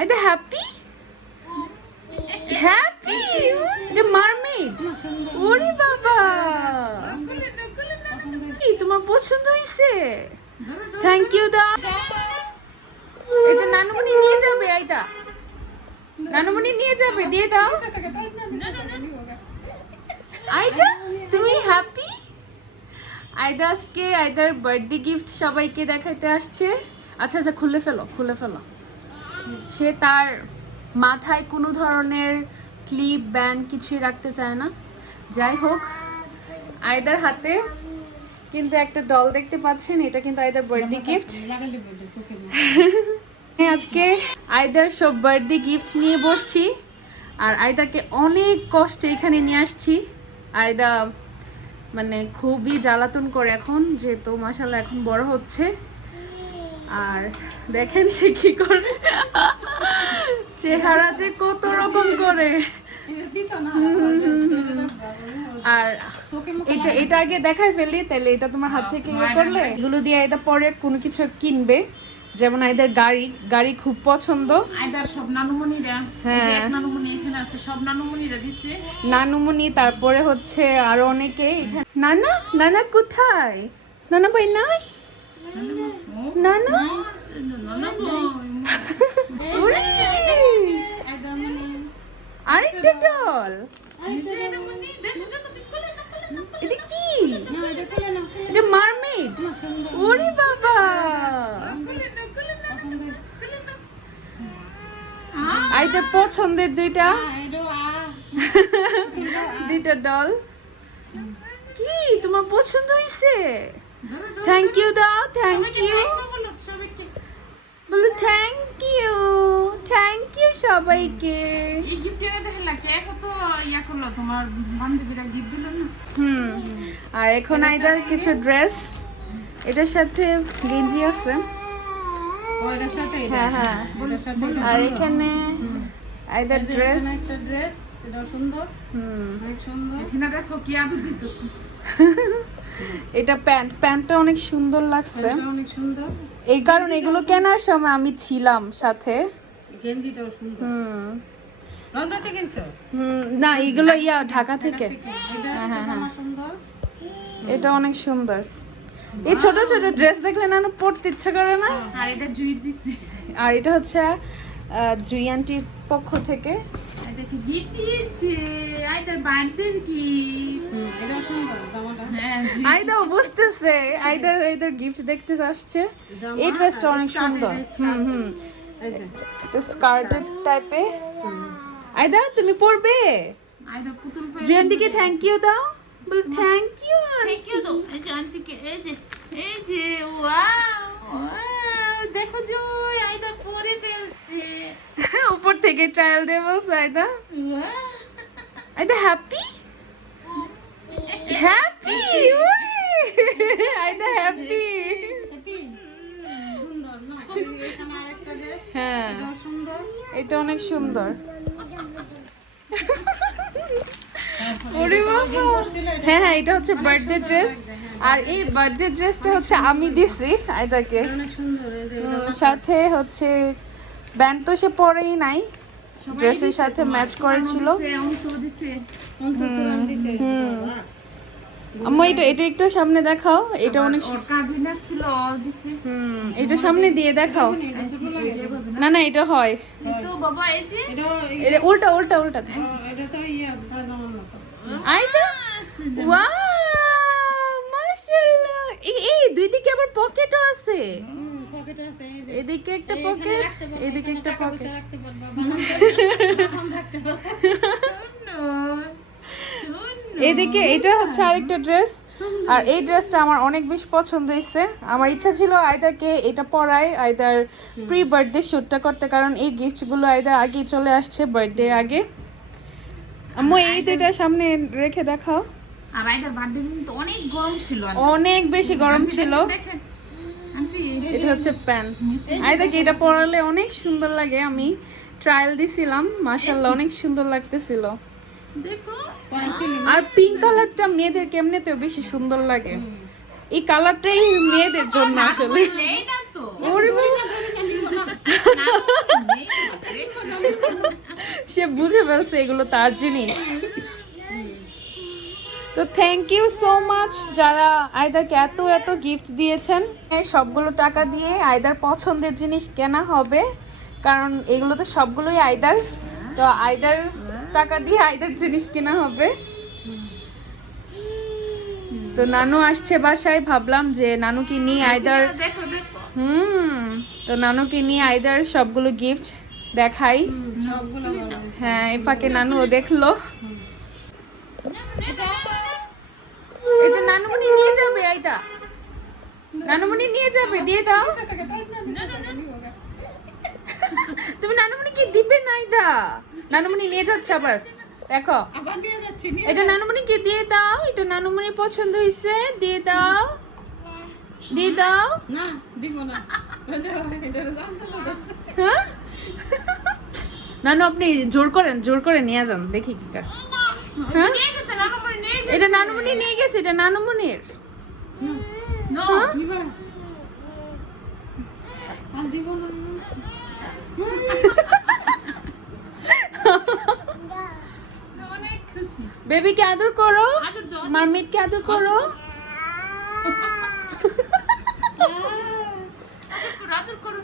আইদা happy happy the mermaid. ওরে বাবা, কি তোমার পছন্দ হয়েছে? থ্যাংক ইউ দা। এটা নানুমণি নিয়ে যাবে, আইদা নানুমণি নিয়ে যাবে, দিয়ে দাও। আইদা তুমি হ্যাপি? আইদা আজকে আইদার বার্থডে গিফট সবাইকে দেখাইতে আসছে। আচ্ছা আচ্ছা, খুলে ফেলো খুলে ফেলো। সে তার মাথায় কোনো ধরনের ক্লিপ ব্যান্ড কিছুই রাখতে চায় না। যাই হোক, আইদার হাতে কিন্তু একটা ডল দেখতে পাচ্ছেন, এটা কিন্তু আইদার বার্থডে গিফট। আজকে আইদার সব বার্থডে গিফট নিয়ে বসছি, আর আইদাকে অনেক কষ্টে এখানে নিয়ে আসছি। আইদা মানে খুবই জ্বালাতন করে এখন, যেহেতু মাশাআল্লাহ এখন বড় হচ্ছে। আর দেখেন সে কি করে, চেহারা যে কত রকম করে। আর এটা আগে দেখাই ফেলি, তাহলে এটা তোমার হাত থেকে ইয়ে করলে এগুলো দিয়ে আইদা পরে কোনো কিছু কিনবে। যেমন আইদার গাড়ি খুব পছন্দ। আইদার সব নানুমণিরা, এই যে এক নানুমণি এখানে আছে, সব নানুমণিরা দিছে। নানুমণি, তারপরে হচ্ছে আরো অনেকে এখানে। নানা নানা কোথায়? নানা ভাই নাই? নানা আরেকটা ডল। এটা কি? এটা মারমেড। ওরে বাবা, আইদার পছন্দের দুইটা ডল। কি তোমার পছন্দ হয়েছে? থ্যাংক ইউ দাও, থ্যাংক ইউ বলো, থ্যাংক ইউ সবাইকে। এই গিফটটা দেখেন না, কে কত ইয়া করলো, তোমার বান্ধবীরা গিফট দিল না। আর এখন আইদার কিছু ড্রেস, এটার সাথে গেঞ্জি আছে। ওইটার সাথে হ্যাঁ হ্যাঁ, আর এখানে আইদার ড্রেস, একটা ড্রেস, এটা সুন্দর, অনেক সুন্দর। এখানে দেখো কি আদর দিতেছে। এটা প্যান্টটা অনেক সুন্দর লাগছে। এটা অনেক সুন্দর। এই কারণে এগুলো কেনার সময় আমি ছিলাম সাথে। গেঞ্জিটাও সুন্দর। লন্ডন থেকে কিনছো? না, এগুলো ঢাকা থেকে। এটা আমার সুন্দর। এটা অনেক সুন্দর। এই ছোট ছোট ড্রেস দেখলে না পড়তে ইচ্ছা করে না। আর এটা জুই দিছে। আর এটা হচ্ছে জুই আন্টির পক্ষ থেকে। এটা কি গিফট দিয়েছে? আইদার বার্থডে কি? এটা সুন্দর জামাটা। হ্যাঁ, আইদাও বুঝতেছে, আইদার গিফট দেখতে আসছে। এই ড্রেসটা অনেক সুন্দর। এটা স্কার্টেড টাইপে। আইদা তুমি পরবে? আইদা পুতুল পরে। জুই আন্টিকে থ্যাংক ইউ দাও, বল থ্যাংক ইউ। থ্যাংক ইউ দাও। এই যে আন্টিকে, এই যে ওয়াও, দেখো জুই, আইদা পরে ফেলছে। উপর থেকে ট্রায়াল দিয়ে বলছে আইদা। আইদা হ্যাপি হ্যাপি আইদা হ্যাপি। সুন্দর না? এখানে আরেকটা ড্রেস। হ্যাঁ, এটাও সুন্দর। এটা অনেক সুন্দর। ওরে বাবা। হ্যাঁ হ্যাঁ, এটা হচ্ছে বার্থডে ড্রেস। আর এই বার্থডে ড্রেসটা হচ্ছে আমি দিছি আইদাকে। অনেক সুন্দর। এই যে সাথে হচ্ছে ব্যান্ড তো সে পরেই নাই, ড্রেসের সাথে ম্যাচ করেছিল। আম্মু এটা একটু সামনে দেখাও, এটা অনেক এটা সামনে দিয়ে দেখাও। না না, এটা হয় এটা উল্টা উল্টা উল্টা। আইদা ওয়াও, মাশাআল্লাহ। এই দুই দিকে আবার পকেটও আছে। এদিকে একটা পকেট, এদিকে একটা পকেট। এদিকে এটা হচ্ছে আরেকটা ড্রেস। আর এই ড্রেসটা আমার অনেক বেশি পছন্দ হয়েছে। আমার ইচ্ছা ছিল আইদাকে এটা পরাই আইদার প্রি বার্থডে শুটটা করতে, কারণ এই গিফটগুলো আইদার আগেই চলে আসছে, বার্থডে আগে। আম্মু এই দুইটা সামনে রেখে দেখাও। আর আইদার বার্থডে দিন তো অনেক গরম ছিল, অনেক বেশি গরম ছিল। এটা হচ্ছে প্যান্ট। আইদাকে এটা পরালে অনেক সুন্দর লাগে। আমি ট্রায়াল দিছিলাম, মাশাআল্লাহ অনেক সুন্দর লাগতেছিল। দেখো, আর পিঙ্ক কালারটা মেয়েদের কেমনেতেও বেশি সুন্দর লাগে। এই কালারটাই মেয়েদের জন্য আসলে। নেই না তো। ওরে বাবা। বুঝে ফেলছে এগুলো তার জিনিস। তো থ্যাংক ইউ সো মাচ যারা আয়দাকে এত এত গিফট দিয়েছেন। এই সবগুলো টাকা দিয়ে আয়দার পছন্দের জিনিস কেনা হবে, কারণ এগুলো তো সবগুলোই আয়দার। তো আয়দার টাকা দিয়ে আয়দার জিনিস কেনা হবে। তো নানু আসছে বাসায়, ভাবলাম যে নানুকে নিয়ে আয়দার দেখো দেখো তো নানুকে নিয়ে আয়দার সবগুলো গিফট দেখাই। হ্যাঁ, এই ফাঁকে নানুও দেখলো। এটা নানুমণি নিয়ে যাবে আয়দা, নানুমণি নিয়ে যাবে, দিয়ে দাও। তুমি নানুমণি কি দিবে না আয়দা? নানুমণি নিয়ে যাচ্ছে আবার, দেখো এটা নানুমণি কি, দিয়ে দাও। এটা নানুমণির পছন্দ হয়েছে, দিয়ে দাও, দিয়ে দাও। না দিব না। হ্যাঁ নানু আপনি জোর করে নিয়ে যান, দেখি কি কার। হ্যাঁ নিয়ে গেছে নানুমণি, নিয়ে গেছে। এটা নানুমণি নিয়ে গেছে, এটা নানুমণির। না দিবা আর দিব না। অনেক খুশি। বেবিকে আদর করো, আদর দাও, মারমিটকে আদর করো। আদর করো, আদর করো।